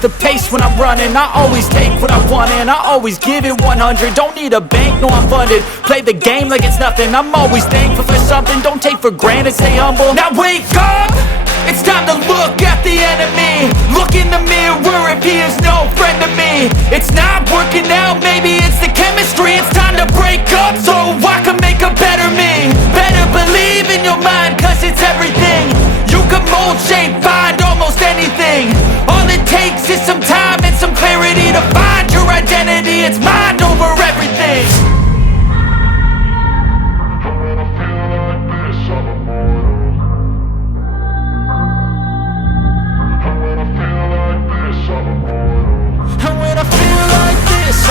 the pace when I'm running. I always take what I want and I always give it 100. Don't need a bank, no I'm funded. Play the game like it's nothing. I'm always thankful for something. Don't take for granted, stay humble. Now wake up! It's time to look at the enemy. Look in the mirror if he is no friend to me. It's not working out, maybe it's the chemistry. It's time to break up so I can make a better me. Better believe in your mind, cause it's everything. You can mold, shape, find almost anything. All it takes is some time and some clarity to find your identity. It's mind over everything.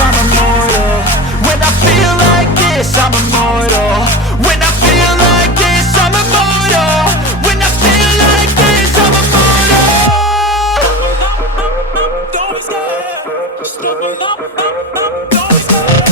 I'm immortal. When I feel like this, I'm immortal. When I feel like this, I'm immortal. When I feel like this, I'm immortal. Don't be scared. Just get me up. Don't be scared.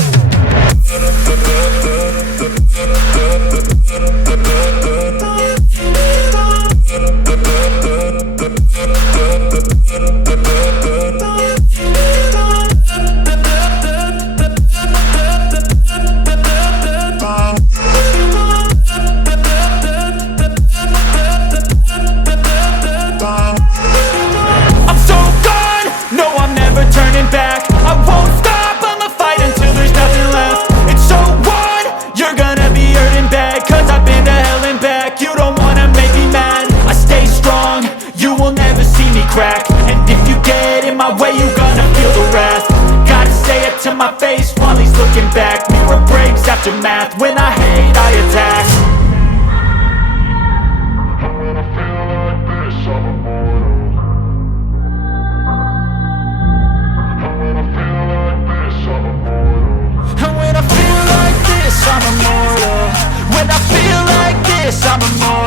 And if you get in my way, you gonna feel the wrath. Gotta say it to my face while he's looking back. Mirror breaks after math. When I hate, I attack. And when I feel like this, I'm immortal. And when I feel like this, I'm immortal. And when I feel like this, I'm immortal. When I feel like this, I'm immortal.